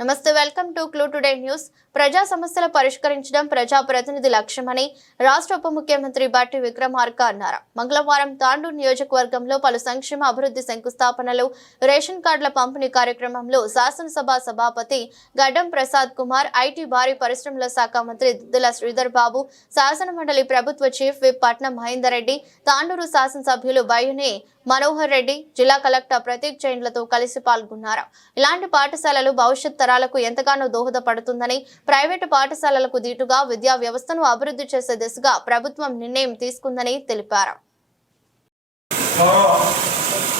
నమస్తే welcome to clue today news. ప్రజా సమస్యలు పరిష్కరించడం ప్రజా ప్రతినిధి లక్ష్యమని రాష్ట్ర ఉప ముఖ్యమంత్రి బట్టి విక్రమార్క అన్నారు. మంగళవారం తాండూరు నియోజకవర్గంలో పలు సంక్షేమ అభివృద్ధి శంకుస్థాపనలు రేషన్ కార్డుల పంపిణీ కార్యక్రమంలో శాసనసభ సభాపతి గడ్డం ప్రసాద్ కుమార్ ఐటీ భారీ పరిశ్రమల శాఖ మంత్రి దిద్దుల శ్రీధర్ బాబు శాసన మండలి ప్రభుత్వ చీఫ్ విప్ పట్నం మహేందర్ రెడ్డి తాండూరు శాసనసభ్యులు బయ్యుని మనోహర్ రెడ్డి జిల్లా కలెక్టర్ ప్రతీక్ జైన్లతో కలిసి పాల్గొన్నారు. ఇలాంటి పాఠశాలలు భవిష్యత్ తరాలకు ఎంతగానో దోహదపడుతుందని ప్రైవేటు పాఠశాలలకు దీటుగా విద్యా వ్యవస్థను అభివృద్ధి చేసే దిశగా ప్రభుత్వం నిర్ణయం తీసుకుందని తెలిపారు.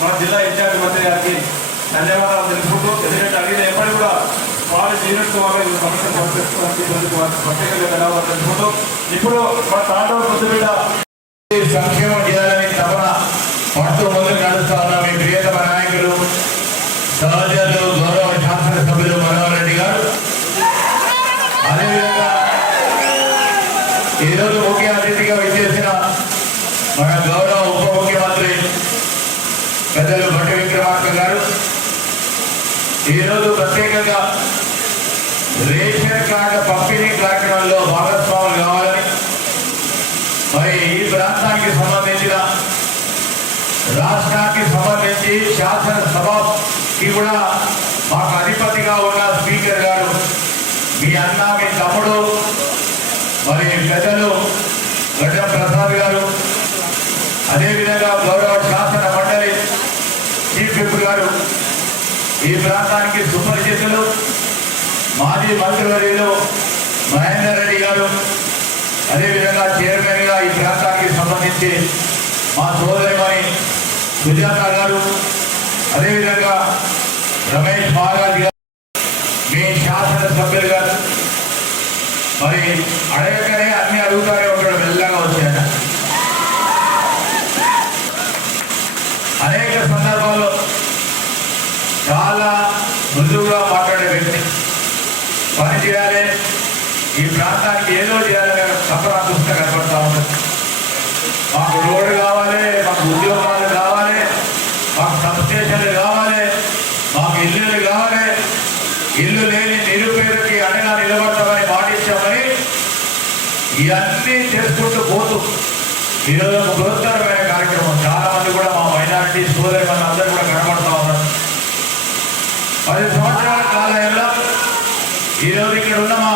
మన జిల్లా ఇన్ఛార్జ్ మంత్రి గారికి ధన్యవాదాలు తెలుపుకుంటూ ఎందుకంటే అడిగిన ఎప్పటి కూడా సమస్య ప్రత్యేకంగా ధన్యవాదాలు తెలుపుకుంటూ ఇప్పుడు మా తాండవ సంక్షేమం చేయాలని తపన పట్టు మొదలు నడుస్తా మీ ప్రియతమ నాయకులు? సహచరులు గౌరవ శాసనసభ్యులు మనోహర్ రెడ్డి గారు. అదేవిధంగా ఈరోజు ముఖ్య అతిథిగా విచ్చేసిన మన గౌరవ ఉప ముఖ్యమంత్రి పెద్దలు భట్టి విక్రమార్క గారు. ఈరోజు ప్రత్యేకంగా రేషన్ కార్డు పంపిణీ కార్యక్రమంలో భాగస్వాములు కావాలని మరి ఈ ప్రాంతానికి సంబంధించిన రాష్ట్రానికి నుంచి శాసనసభకి కూడా మాకు అధిపతిగా ఉన్న స్పీకర్ గారు మీ అన్న మీ తమ్ముడు మరి పెద్దలు గడ్డం ప్రసాద్ గారు అదేవిధంగా గౌరవ శాసన మండలి చీఫ్ విప్ గారు ఈ ప్రాంతానికి సుపరిచితులు మాజీ మంత్రివర్యులు మహేందర్ రెడ్డి గారు అదేవిధంగా చైర్మన్గా ఈ ప్రాంతానికి సంబంధించి మా సోదరిమణి సుజాత గారు అదేవిధంగా రమేష్ మహారాజ్ గారు మీ శాసనసభ్యులు గారు. మరి అడగకనే అన్ని అడుగుతారే ఉంటాడు మెల్లగా వచ్చాను అనేక సందర్భాల్లో చాలా మృదువుగా మాట్లాడే వ్యక్తి. పని చేయాలి. ఈ ప్రాంతానికి ఏదో చేయాలి తప్పన దృష్టి కనపడతా ఉంటుంది మాకు రోడ్డు కావాలి మాకు ఉద్యోగాలు కావాలి మాకు సబ్స్టేషన్లు కావాలి మాకు ఇల్లులు కావాలి ఇల్లు లేని నిరుపేదకి అండగా నిలబడతామని మాటించామని ఇవన్నీ చేసుకుంటూ పోతూ ఈరోజు ఒక బృహత్తరమైన కార్యక్రమం. చాలా మంది కూడా మా మైనారిటీ సోదరి మన అందరూ కూడా కనబడతా ఉన్నారు. పది సంవత్సరాల కాలంలో ఈరోజు ఇక్కడ ఉన్న మా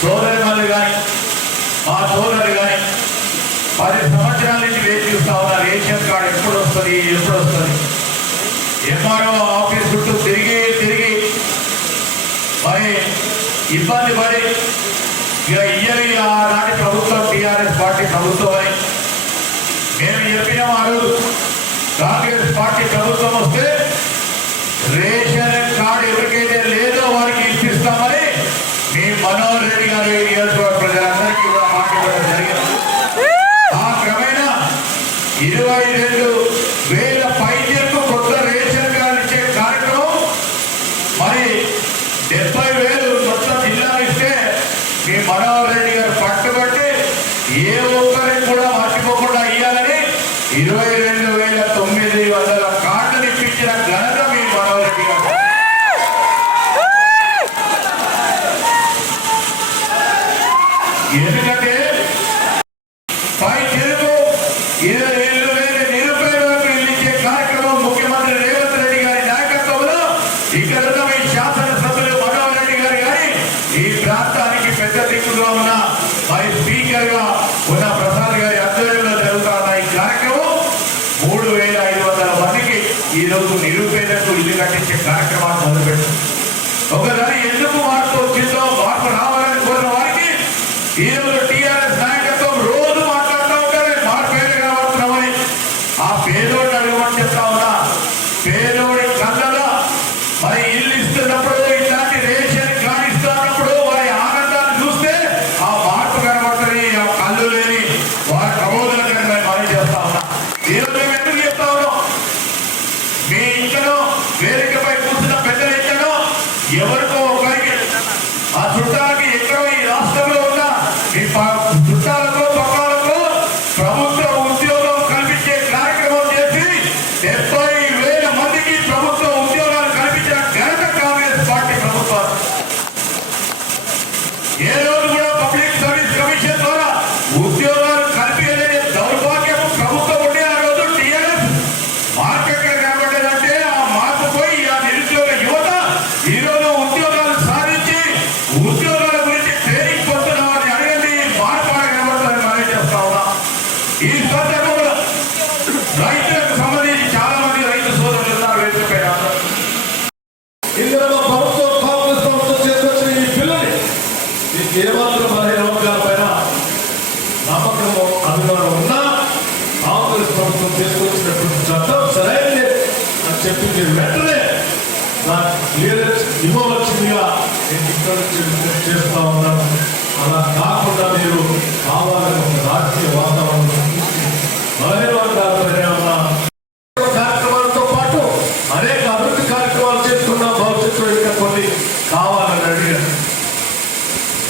సోదరి మళ్ళీ కానీ మా సోదరు కానీ పది సంవత్సరాల నుంచి వేచి చూస్తా ఉన్నారు. రేషన్ కార్డు ఎప్పుడు వస్తుంది ఎప్పుడు వస్తుంది? ఎంఆర్ఓ ఆఫీస్ చుట్టూ తిరిగి తిరిగి మరి ఇబ్బంది పడి ఇక ఇయ్యని ఆనాటి ప్రభుత్వం టీఆర్ఎస్ పార్టీ ప్రభుత్వమని మేము చెప్పిన వారు కాంగ్రెస్ పార్టీ ప్రభుత్వం వస్తే రేషన్ కార్డు ఎవరికైతే లేదో వారికి ఇప్పిస్తామని మీ మనోహర్ రెడ్డి గారు ఈ నియోజకవర్గ ప్రజలందరికీ కూడా మాట ఇవ్వడం జరిగింది ఆ క్రమేణా ఇరవై రెండు వేల పైచలకు కొత్త రేషన్ కార్డు ఇచ్చే కార్యక్రమం మరి డెబ్బై వేలు మొత్తం జిల్లాలు ఇస్తే మీ మనోహర్ రెడ్డి గారు పట్టుబట్టి ఏ ఒక్కరికి కూడా మర్చిపోకుండా ఇవ్వాలని ఇరవై రెండు వేల తొమ్మిది వందల కార్డులు ఇప్పించిన ఘనత మీ మనోహర్ గారు. ఎందుకంటే పై తెలుగు ఇరవై ఏళ్ళు వేల నిరుపేదలకు ఇల్లు కార్యక్రమం ముఖ్యమంత్రి రేవంత్ రెడ్డి గారి నాయకత్వంలో ఇక్కడ ఉన్న మీ శాసనసభ్యులు మనోహర్ రెడ్డి గారు కానీ ఈ ప్రాంతానికి పెద్ద దిక్కుగా ఉన్న మరి స్పీకర్గా ఉన్న ప్రసాద్ గారి ఆధ్వర్యంలో జరుగుతున్న ఈ కార్యక్రమం మూడు వేల ఐదు వందల మందికి ఈ రోజు నిరుపేదకు ఇల్లు కట్టించే కార్యక్రమాన్ని మొదలుపెట్టారు ఒకసారి ఎందుకు మార్పు వచ్చిందో మార్పు రావాలని కోరిన వారికి ఈ ప్రభుత్వం తీసుకొచ్చినటువంటి చట్టం సరైనది అని చెప్పి మీరు వెంటనే నాకు క్లియరెన్స్ ఇవ్వవలసిందిగా నేను ఇక్కడ చేస్తా ఉన్నాను అలా కాకుండా మీరు కావాలని ఒక రాజకీయ వాతావరణం సృష్టించి వర్గాల ఉన్న కార్యక్రమాలతో పాటు అనేక అభివృద్ధి కార్యక్రమాలు చేస్తున్న భవిష్యత్తులో ఇంకా కొన్ని కావాలని అడిగారు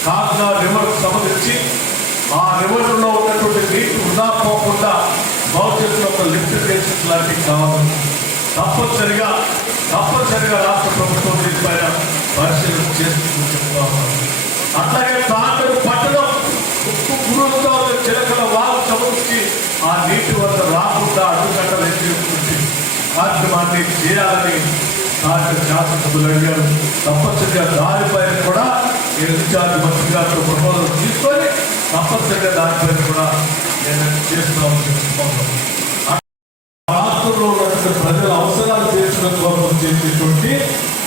కాకుండా రివర్ సంబంధించి ఆ రివర్లో ఉన్నటువంటి నీటి వృధా పోకుండా భవిష్యత్తులో ఒక లిఫ్ట్ స్టేషన్ లాంటివి కావాలి తప్పనిసరిగా తప్పనిసరిగా రాష్ట్ర ప్రభుత్వం దీనిపైన పరిశీలన చేస్తుందని చెప్తా అట్లాగే తాండూరు పట్టణం ఉప్పు గురువుతో చిలకల వాగు సంబంధించి ఆ నీటి వల్ల రాకుండా అడ్డుకట్టలు ఎత్తి కార్యక్రమాన్ని చేయాలని స్థానిక శాసనసభ్యులు అడిగారు. తప్పనిసరిగా దానిపైన కూడా నేను ఇన్ఛార్జ్ మంత్రి గారితో ప్రపోజల్ తీసుకొని తప్పనిసరిగా దానిపైన కూడా నేను చేస్తున్నామని చెప్తున్నాను ప్రజల అవసరాలు తీర్చడం కోసం చేసేటువంటి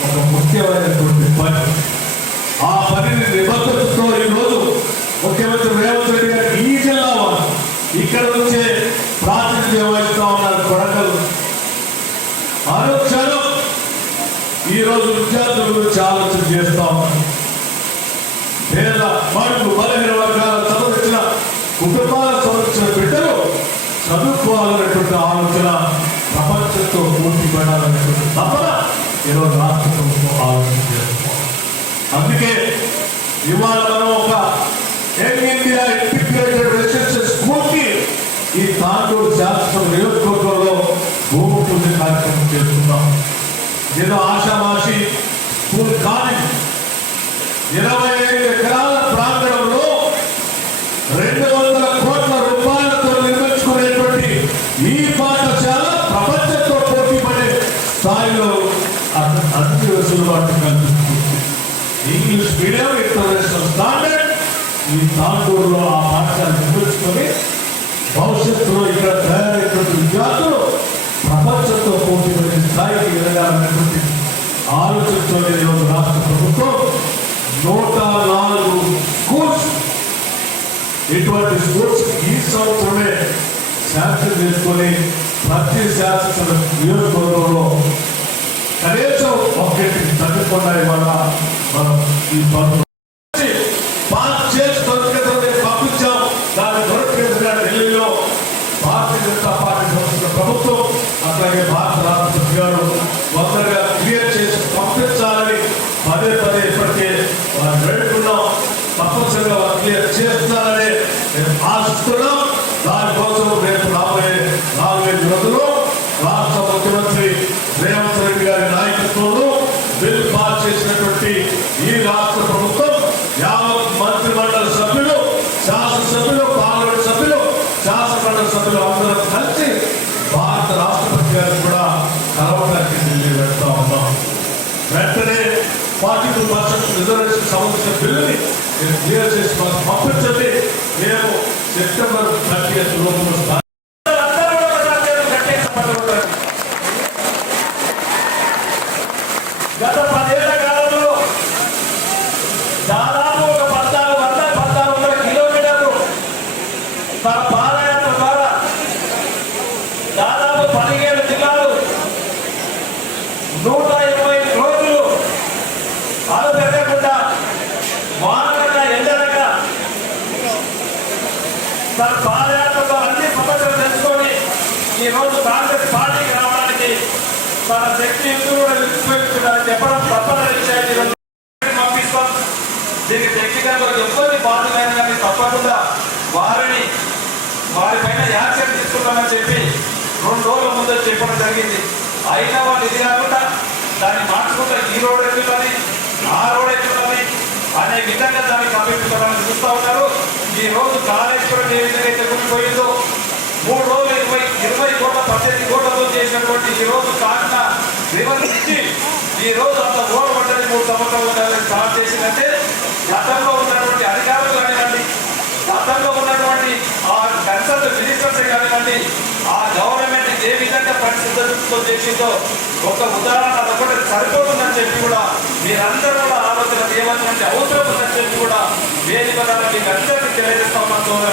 ఒక ముఖ్యమైనటువంటి పని. ఆ పనిని నిబద్ధతతో ఈరోజు ముఖ్యమంత్రి రేవంత్ రెడ్డి గారు ఈ జిల్లా వారు ఇక్కడ నుంచే ప్రాతినిధ్యం వహిస్తా ఉన్నారు కొడకలు. ఆలోచనలు ఈరోజు విద్యార్థుల గురించి ఆలోచన చేస్తా ఉన్నారు. పేద మడుగు బలహీన వర్గాలకు సంబంధించిన కుటుంబాలకు సంబంధించిన బిడ్డలు చదువుకోవాలన్నటువంటి ఆలోచన ప్రపంచంతో పోటీ పడాలనేటువంటి తపన ఈరోజు రాష్ట్ర ప్రభుత్వం ఆలోచన చేస్తున్నాం అందుకే ఇవాళ మనం ఒక young India integrated residential school ఈ తాండూరు శాస్త్రం నియోజకవర్గంలో భూమి పూజ కార్యక్రమం చేస్తున్నాం. ఏదో ఆషామాషి స్కూల్ కానీ ఇరవై ఐదు ఎకరాల ప్రాంగణంలో రెండు వందల కోట్ల రూపాయలతో నిర్మించుకునేటువంటి ఈ పాఠశాల ప్రపంచంతో పోటీ పడే స్థాయిలో అన్ని అన్ని కల్పిస్తుంది ఇంగ్లీష్ మీడియం ఇంటర్నేషనల్ స్టాండర్డ్ ఈ తాండూరులో ఆ పాఠశాలను నిర్మించుకొని భవిష్యత్తులో ఇక్కడ తయారైనటువంటి విద్యార్థులు ప్రపంచంతో పోటీ పడే స్థాయికి ఎదగాలనేటువంటి ఆలోచనతో ఈరోజు రాష్ట్ర ప్రభుత్వం నూట నాలుగు స్కూల్స్ ఇటువంటి స్కూల్స్ ఈ సంవత్సరమే శాంక్షన్ చేసుకొని ప్రతి శాసన నియోజకవర్గంలో కనీసం ఒకటి తగ్గకుండా ఇవాళ మనం ఈ పనులు పాస్ చేసి దొరికితే పంపించాం. దాన్ని దొరికిన ఢిల్లీలో భారతీయ జనతా పార్టీ సంస్థ ప్రభుత్వం. అట్లాగే భారత రాష్ట్రపతి గారు తొందరగా క్లియర్ చేసి పంపించాలని పదే పదే ఇప్పటికే వారు వేడుకున్నాం. తప్పనిసరిగా వారు క్లియర్ చేస్తారని ఆశిస్తున్నాం. దానికోసం రేపు రాబోయే నాలుగైదు రోజులు రాష్ట్ర ముఖ్యమంత్రి రేవంత్ రెడ్డి గారి నాయకత్వంలో బిల్ పాస్ చేసినటువంటి ఈ రాష్ట్ర ప్రభుత్వం యావత్ మంత్రి మండలి సభ్యులు శాసనసభ్యులు పార్లమెంట్ సభ్యులు శాసనమండలి సభ్యులు అందరం కలిసి భారత రాష్ట్రపతి గారిని కూడా కలవడానికి ఢిల్లీ వెళ్తా ఉన్నాం వెంటనే ఫార్టీ టూ పర్సెంట్ రిజర్వేషన్ సంబంధించిన బిల్లుని మీరు క్లియర్ చేసి మాకు పంపించండి మేము సెప్టెంబర్ థర్టీ లోపల గత పదేళ్ళ కాలంలో చాలా ఒక పద్నాలుగు వందల పద్నాలుగు వందల కిలోమీటర్లు తన పాదయాత్ర ద్వారా దాదాపు పదిహేడు జిల్లాలు నూట ఇరవై రోజులు అలుపెట్టకుండా వానక ఎండనక తన పాదయాత్రలో అన్ని సమస్యలు తెలుసుకొని ఈరోజు కాంగ్రెస్ పార్టీకి రావడానికి తన శక్తి ఎందుకు కూడా వినియోగించడానికి చెప్పడం తప్పని విషయాన్ని ఈరోజు పంపిస్తాం. దీనికి టెక్నికల్గా ఎవరిని బాధ్యతైనా కానీ తప్పకుండా వారిని వారిపైన యాక్షన్ తీసుకుంటామని చెప్పి రెండు రోజుల ముందు చెప్పడం జరిగింది. అయినా వాళ్ళు ఇది కాకుండా దాన్ని మార్చుకుంటే ఈ రోడ్ ఎక్కుతుంది ఆ రోడ్ ఎక్కుతుంది అనే విధంగా దాన్ని కప్పించుకోవడానికి చూస్తూ ఉన్నారు. ఈ రోజు కాళేశ్వరం ఏ విధంగా అయితే కూలిపోయిందో మూడు రోజులు ఇరవై ఇరవై కోట్ల పద్దెనిమిది కోట్లతో చేసినటువంటి ఈ రోజు కాకినాడ రివర్ ఈ రోజు అంత ఓడ పడ్డది ఉండాలని స్టార్ట్ చేసిందంటే గతంలో ఉన్నటువంటి అధికారులు కానివ్వండి గతంలో ఉన్నటువంటి ఆ కన్సల్ట్ మినిస్టర్స్ కానివ్వండి ఆ గవర్నమెంట్ ఏ విధంగా పరిస్థితులతో చేసిందో ఒక ఉదాహరణ అదొకటి సరిపోతుందని చెప్పి కూడా మీరందరూ కూడా ఆలోచన చేయవలసినటువంటి అవసరం ఉందని చెప్పి కూడా వేదిక ద్వారా మీకు